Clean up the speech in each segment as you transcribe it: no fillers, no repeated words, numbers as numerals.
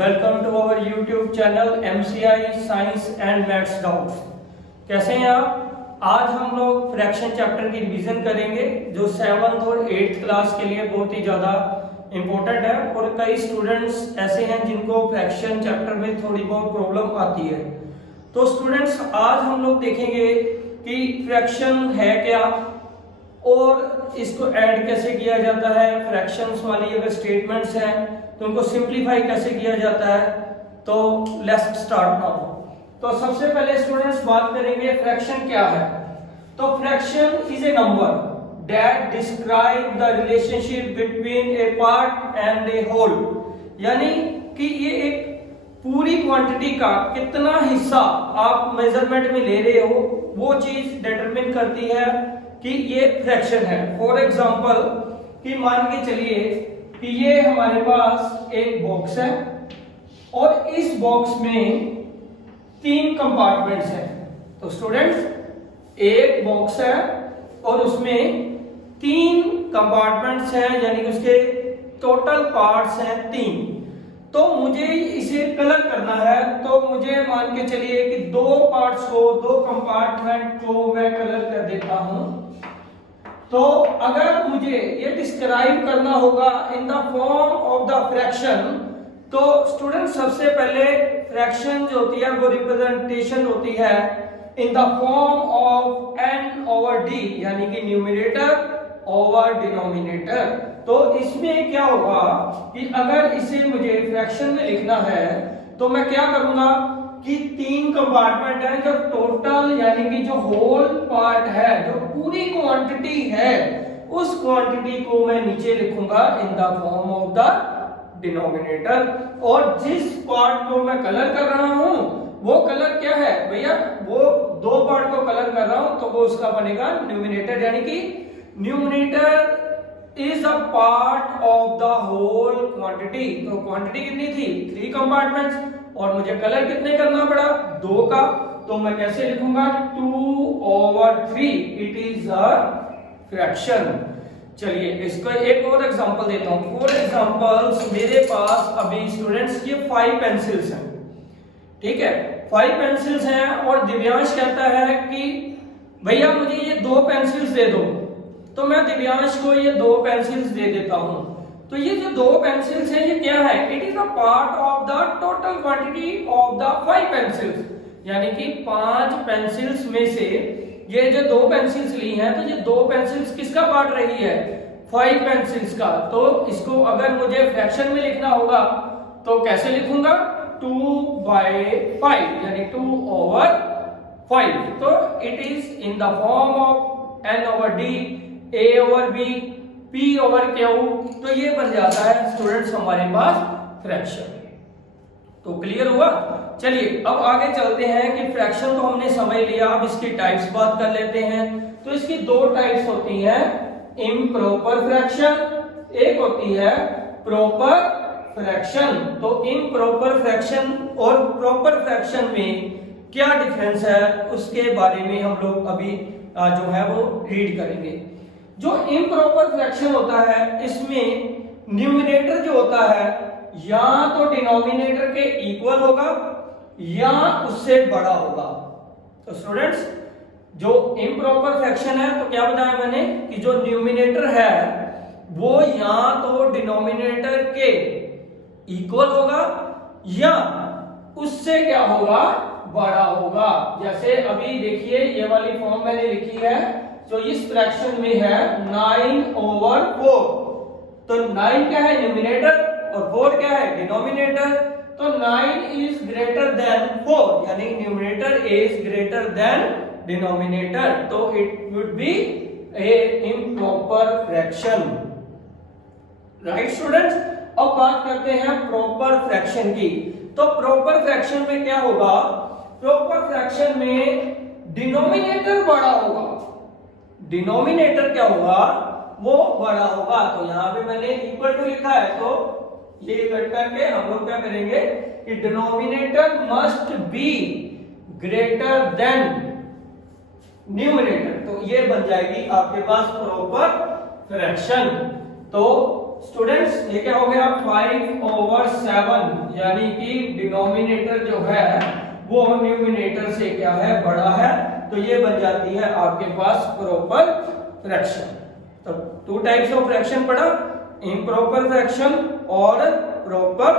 Welcome to our YouTube channel MCI science and maths doubts. कैसे हैं आप? आज हम लोग फ्रैक्शन चैप्टर की रिवीजन करेंगे जो 7th और 8th क्लास के लिए बहुत ही ज़्यादा इम्पोर्टेंट है और कई स्टूडेंट्स ऐसे हैं जिनको फ्रैक्शन चैप्टर में थोड़ी बहुत प्रॉब्लम आती है। तो स्टूडेंट्स आज हम लोग देखेंगे कि फ्रैक्शन है क्या और इसको ऐड कैसे किया जाता है, फ्रैक्शंस वाली अगर स्टेटमेंट्स हैं तो उनको सिंप्लीफाई कैसे किया जाता है। तो लेट्स स्टार्ट नाउ। तो सबसे पहले स्टूडेंट्स बात करेंगे फ्रैक्शन क्या है। तो fraction is a number that describe the relationship between a part and a whole, यानी कि ये एक पूरी क्वांटिटी का कितना हिस्सा आप मेजरमेंट में ले रहे हो वो चीज डिटरमिन करती है कि ये फ्रैक्शन है। फॉर एग्जांपल कि मान के चलिए कि ये हमारे पास एक बॉक्स है और इस बॉक्स में 3 कंपार्टमेंट्स हैं। तो स्टूडेंट्स एक बॉक्स है और उसमें 3 कंपार्टमेंट्स हैं, यानी कि उसके टोटल पार्ट्स हैं 3। तो मुझे इसे कलर करना है, तो मुझे मान के चलिए कि 2 पार्ट्स को, 2 कंपार्टमेंट को मैं कलर कर देता हूं। तो अगर मुझे ये डिस्क्राइब करना होगा in the form of the fraction, तो स्टूडेंट सबसे पहले फ्रैक्शन जो होती है वो रिप्रेजेंटेशन होती है in the form of n over d, यानी कि न्यूमरेटर ओवर डिनोमिनेटर। तो इसमें क्या होगा कि अगर इसे मुझे फ्रैक्शन में लिखना है तो मैं क्या करूंगा कि 3 कंपार्टमेंट है, जो टोटल यानी कि जो होल पार्ट है, जो पूरी क्वांटिटी है, उस क्वांटिटी को मैं नीचे लिखूंगा in the form of the denominator. और जिस पार्ट को मैं कलर कर रहा हूं वो कलर क्या है भैया, वो 2 पार्ट को कलर कर रहा हूं तो वो उसका बनेगा न्यूमरेटर, यानी कि numerator is a part of the whole quantity. तो क्वांटिटी कितनी थी? 3 कंपार्टमेंट्स और मुझे कलर कितने करना पड़ा? 2 का। तो मैं कैसे लिखूंगा? 2/3 इट इज अ फ्रैक्शन। चलिए इसको एक और एग्जांपल देता हूं। फॉर एग्जांपल्स मेरे पास अभी स्टूडेंट्स ये 5 पेंसिल्स हैं, ठीक है, 5 पेंसिल्स हैं और दिव्यांश कहता है कि भैया मुझे ये 2 पेंसिल्स दे दो। तो मैं दिव्यांश को ये 2 पेंसिल्स दे देता हूं। तो ये जो 2 पेंसिल्स हैं ये क्या है? It is a part of the total quantity of the 5 pencils, यानी कि 5 पेंसिल्स में से ये जो 2 पेंसिल्स ली हैं तो ये 2 पेंसिल्स किसका पार्ट रही है? 5 पेंसिल्स का। तो इसको अगर मुझे फ्रैक्शन में लिखना होगा तो कैसे लिखूंगा? 2/5 यानी 2/5। तो it is in the form of n over d, a over b, p over q। तो ये बन जाता है स्टूडेंट्स हमारे पास फ्रैक्शन। तो क्लियर हुआ? चलिए अब आगे चलते हैं कि फ्रैक्शन तो हमने समझ लिया, अब इसकी टाइप्स बात कर लेते हैं। तो इसकी 2 टाइप्स होती हैं, इम्प्रॉपर फ्रैक्शन, एक होती है प्रॉपर फ्रैक्शन। तो इम्प्रॉपर फ्रैक्शन और प्रॉपर फ्रैक्शन में क्या डिफरेंस है उसके बारे में हम लोग अभी जो है वो रीड करेंगे। जो इम्प्रॉपर फ्रैक्शन होता है इसमें न्यूमरेटर जो होता है या तो डिनोमिनेटर के इक्वल होगा या उससे बड़ा होगा। तो स्टूडेंट्स जो इम्प्रॉपर फ्रैक्शन है तो क्या बताया मैंने कि जो न्यूमरेटर है वो या तो डिनोमिनेटर के इक्वल होगा या उससे क्या होगा? बड़ा होगा। जैसे अभी देखिए ये वाली फॉर्म मैंने लिखी है, तो इस फ्रैक्शन में है 9/4। तो 9 क्या है? न्यूमरेटर और 4 क्या है? डिनोमिनेटर। तो 9 इज ग्रेटर देन 4, यानी numerator is greater than denominator. तो it would be a improper fraction, right students. अब बात करते हैं प्रॉपर फ्रैक्शन की। तो प्रॉपर फ्रैक्शन में क्या होगा? प्रॉपर फ्रैक्शन में डिनोमिनेटर बड़ा होगा, डिनोमिनेटर क्या होगा? वो बड़ा होगा। तो यहां पे मैंने इक्वल टू लिखा है, तो ये कट करके हम लोग क्या करेंगे कि denominator must be greater than numerator. तो ये बन जाएगी आपके पास प्रॉपर फ्रैक्शन। तो स्टूडेंट्स ये क्या हो गया 5/7, यानी कि डिनोमिनेटर जो है वो न्यूमिनेटर से क्या है बड़ा है, तो ये बन जाती है आपके पास प्रॉपर फ्रैक्शन। तो टू टाइप्स ऑफ फ्रैक्शन पढ़ा, इम्प्रॉपर फ्रैक्शन और प्रॉपर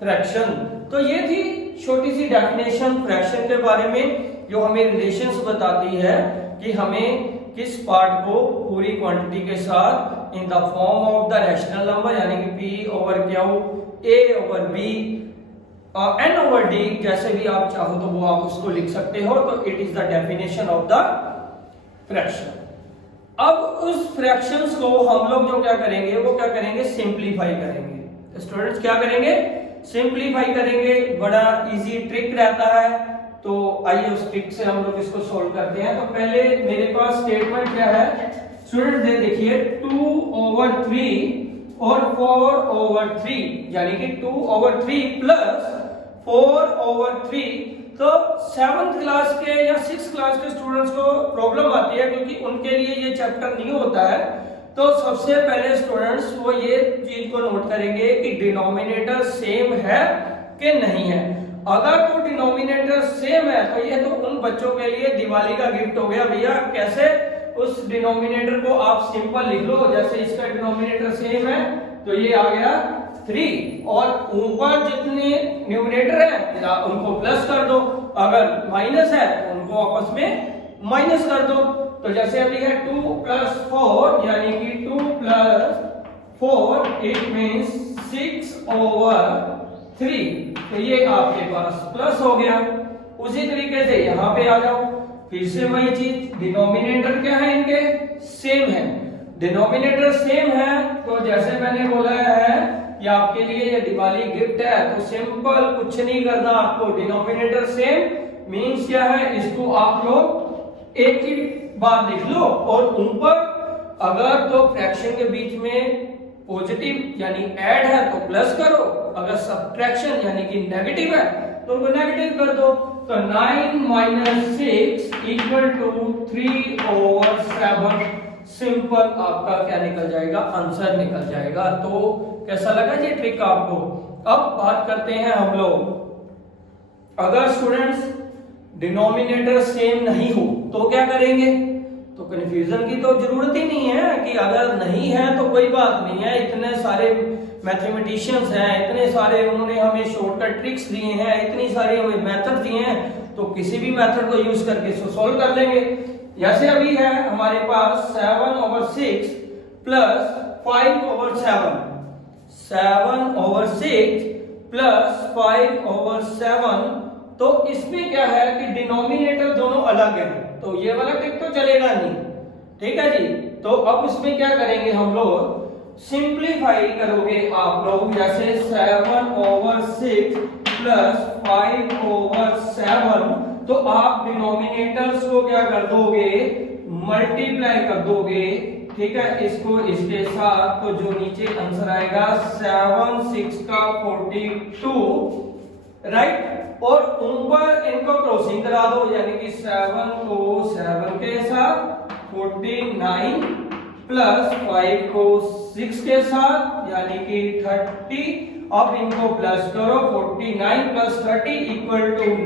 फ्रैक्शन। तो ये थी छोटी सी डेफिनेशन फ्रैक्शन के बारे में, जो हमें रिलेशंस बताती है कि हमें किस पार्ट को पूरी क्वांटिटी के साथ in the form of the rational number यानी कि P/Q, A/B, N/D, जैसे भी आप चाहो तो वो आप उसको लिख सकते हो। तो it is the definition of the fraction. अब उस फ्रैक्शंस को हम लोग जो क्या करेंगे, वो क्या करेंगे, सिंप्लीफाई करेंगे। तो स्टूडेंट्स क्या करेंगे, सिंप्लीफाई करेंगे। बड़ा इजी ट्रिक रहता है, तो आइए उस ट्रिक से हम लोग इसको सोल्व करते हैं। तो पहले मेरे पास स्टेटमेंट क्या है स्टूडेंट्स, देखिए 2/3 और 4/3, यानी कि 2/3 प्लस 4/3। तो 7th क्लास के या 6th क्लास के स्टूडेंट्स को प्रॉब्लम आती है, क्योंकि उनके लिए ये चैप्टर नहीं होता है। तो सबसे पहले स्टूडेंट्स वो ये चीज को नोट करेंगे कि डिनोमिनेटर सेम है कि नहीं है। अगर तो डिनोमिनेटर सेम है तो ये तो उन बच्चों के लिए दिवाली का गिफ्ट हो गया भैया। कैसे, उस डिनोमिनेटर को आप सिंपल लिख लो, जैसे इसका डिनोमिनेटर सेम है तो ये आ गया 3, और ऊपर जितने न्यूमिनेटर है उनको प्लस कर दो, अगर माइनस है तो उनको आपस में माइनस कर दो। तो जैसे अभी है 2 + 4, यानी कि 2 + 4 इट मींस 6/3। तो ये आपके पास प्लस हो गया। उसी तरीके से यहां पे आ जाओ, फिर से वही चीज, डिनोमिनेटर क्या है इनके, सेम है। डिनोमिनेटर सेम है तो जैसे मैंने बोला है कि आपके लिए ये दिवाली गिफ्ट है, तो सिंपल कुछ नहीं करना आपको, डिनोमिनेटर सेम मींस क्या है, इसको आप लोग एक ही बार लिख लो, और ऊपर अगर तो फ्रैक्शन के बीच में पॉजिटिव यानी ऐड है तो प्लस करो, अगर सब्ट्रैक्शन यानी कि नेगेटिव है तो उनको नेगेटिव कर दो। तो 9 - 6 = 3/7। सिंपल आपका क्या निकल जाएगा, आंसर निकल जाएगा। तो कैसा लगा ये ट्रिक आपको। अब बात करते हैं हम लोग, अगर स्टूडेंट्स डिनोमिनेटर सेम नहीं हो तो क्या करेंगे। तो कंफ्यूजन की तो जरूरत ही नहीं है कि अगर नहीं है तो कोई बात नहीं है। इतने सारे मैथमेटिशियंस हैं, इतने सारे उन्होंने हमें शॉर्टकट ट्रिक्स दिए हैं, इतनी सारी हमें मेथड दिए हैं, तो किसी भी मेथड को यूज करके इसको सॉल्व कर लेंगे। जैसे अभी है हमारे पास 7/6 प्लस 5/7, 7/6 प्लस 5/7। तो इसमें क्या है कि डिनोमिनेटर दोनों अलग है, तो ये वाला ट्रिक तो चलेगा नहीं, ठीक है जी। तो अब इसमें क्या करेंगे हम लोग, सिंप्लीफाई करोगे आप लोग, जैसे 7/6 प्लस 5/7। तो आप डिनोमिनेटर्स को क्या कर दोगे, मल्टीप्लाई कर दोगे, ठीक है, इसको इसके साथ। तो जो नीचे आंसर आएगा 7 6 का 42, राइट। और ऊपर इनको क्रॉसिंग करा दो, यानी कि 7 को 7 के साथ, 49 प्लस 5 को 6 के साथ, यानी कि 30। अब इनको प्लस करो, 49 + 30 =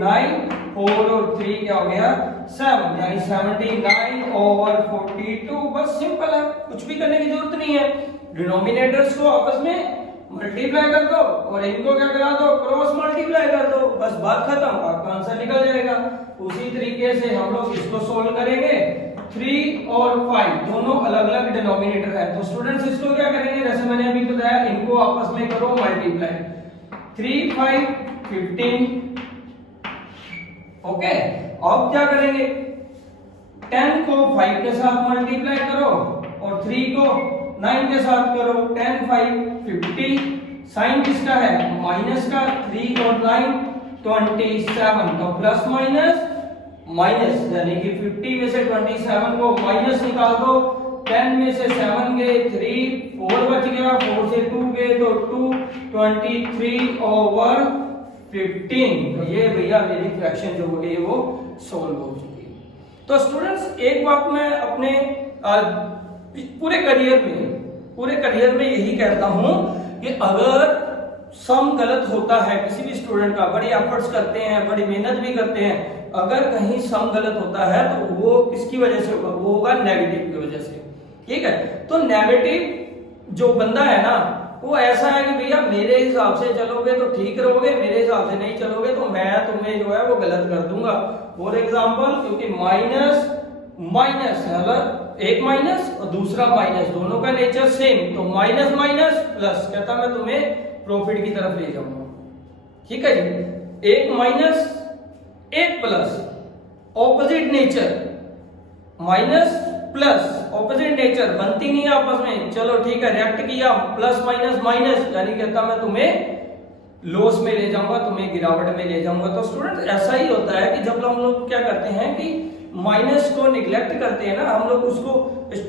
9, 4 और 3 क्या हो गया 7, यानी 79/42। बस सिंपल है, कुछ भी करने की जरूरत नहीं है। डिनोमिनेटर्स को आपस में मल्टीप्लाई कर दो और इनको क्या करा दो, क्रॉस मल्टीप्लाई कर दो, बस बात खत्म, आपका आंसर निकल जाएगा। उसी तरीके से हम लोग इसको सोल्व करेंगे। 3 और 5 दोनों अलग अलग डिनोमिनेटर है, तो स्टूडेंट्स इसको क्या करेंगे, जैसे मैंने अभी बताया, इनको आपस में करो मल्टीप्लाई। 3 5 15, ओके। अब क्या करेंगे, 10 को 5 के साथ मल्टीप्लाई करो और 3 को 9 के साथ करो। 10 5 50, साइन किसका है, माइनस का, 3 और 9 27, तो प्लस माइनस माइनस, यानी कि 50 में से 27 को माइनस निकाल दो। 10 में से 7 गए, 3 4 बच गया, 4 से 2 गए तो 2, 23/15। तो ये भैया मेरी फ्रैक्शन जो हो गई वो सोल्व हो चुकी है। तो स्टूडेंट्स एक बात मैं अपने पूरे करियर में पूरे करियर में यही कहता हूं कि अगर सम गलत होता है किसी भी स्टूडेंट का, बड़ी एफर्ट्स करते हैं, बड़ी मेहनत भी करते हैं, अगर कहीं सम गलत होता है तो वो किसकी वजह से होगा? वो होगा नेगेटिव की वजह से। ठीक है, तो नेगेटिव जो बंदा है ना वो ऐसा है कि भैया मेरे हिसाब से चलोगे तो ठीक रहोगे, मेरे हिसाब से नहीं चलोगे तो मैं तुम्हें जो है वो गलत कर दूंगा। फॉर एग्जाम्पल, क्योंकि माइनस माइनस मतलब एक माइनस और दूसरा माइनस, दोनों का नेचर सेम, तो माइनस माइनस प्लस, कहता मैं तुम्हें प्रॉफिट की तरफ ले जाऊंगा। ठीक है जी, एक माइनस एक plus, opposite nature, minus plus opposite nature बनती नहीं है आपस में, चलो ठीक है रिएक्ट किया, प्लस माइनस माइनस, यानी कहता मैं तुम्हें लॉस में ले जाऊंगा, तुम्हें गिरावट में ले जाऊंगा। तो स्टूडेंट ऐसा ही होता है कि जब हम लोग क्या करते हैं कि माइनस को निग्लेक्ट करते हैं ना, हम लोग उसको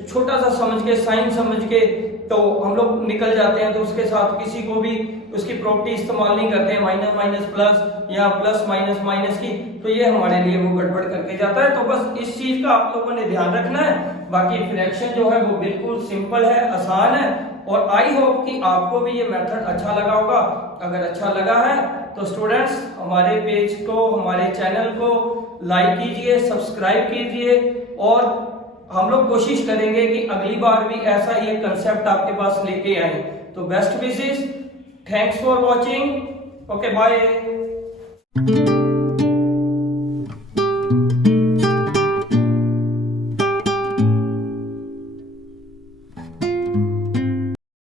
छोटा सा समझ के, साइन समझ के तो हम लोग निकल जाते हैं, तो उसके साथ किसी को भी उसकी प्रॉपर्टी इस्तेमाल नहीं करते हैं, माइनस माइनस प्लस या प्लस माइनस माइनस की, तो ये हमारे लिए वो गड़बड़ करके जाता है। तो बस इस चीज का आप लोगों ने ध्यान रखना है। बाकी फ्रैक्शन जो है वो बिल्कुल सिंपल है, आसान है, और आई होप कि आपको भी ये मेथड अच्छा लगा होगा। अगर अच्छा लगा है तो स्टूडेंट्स हमारे पेज को, हमारे चैनल को लाइक कीजिए, सब्सक्राइब कीजिए, और हम लोग कोशिश करेंगे कि अगली बार भी ऐसा ही एक कंसेप्ट आपके पास लेके आए। तो best wishes, thanks for watching, okay bye.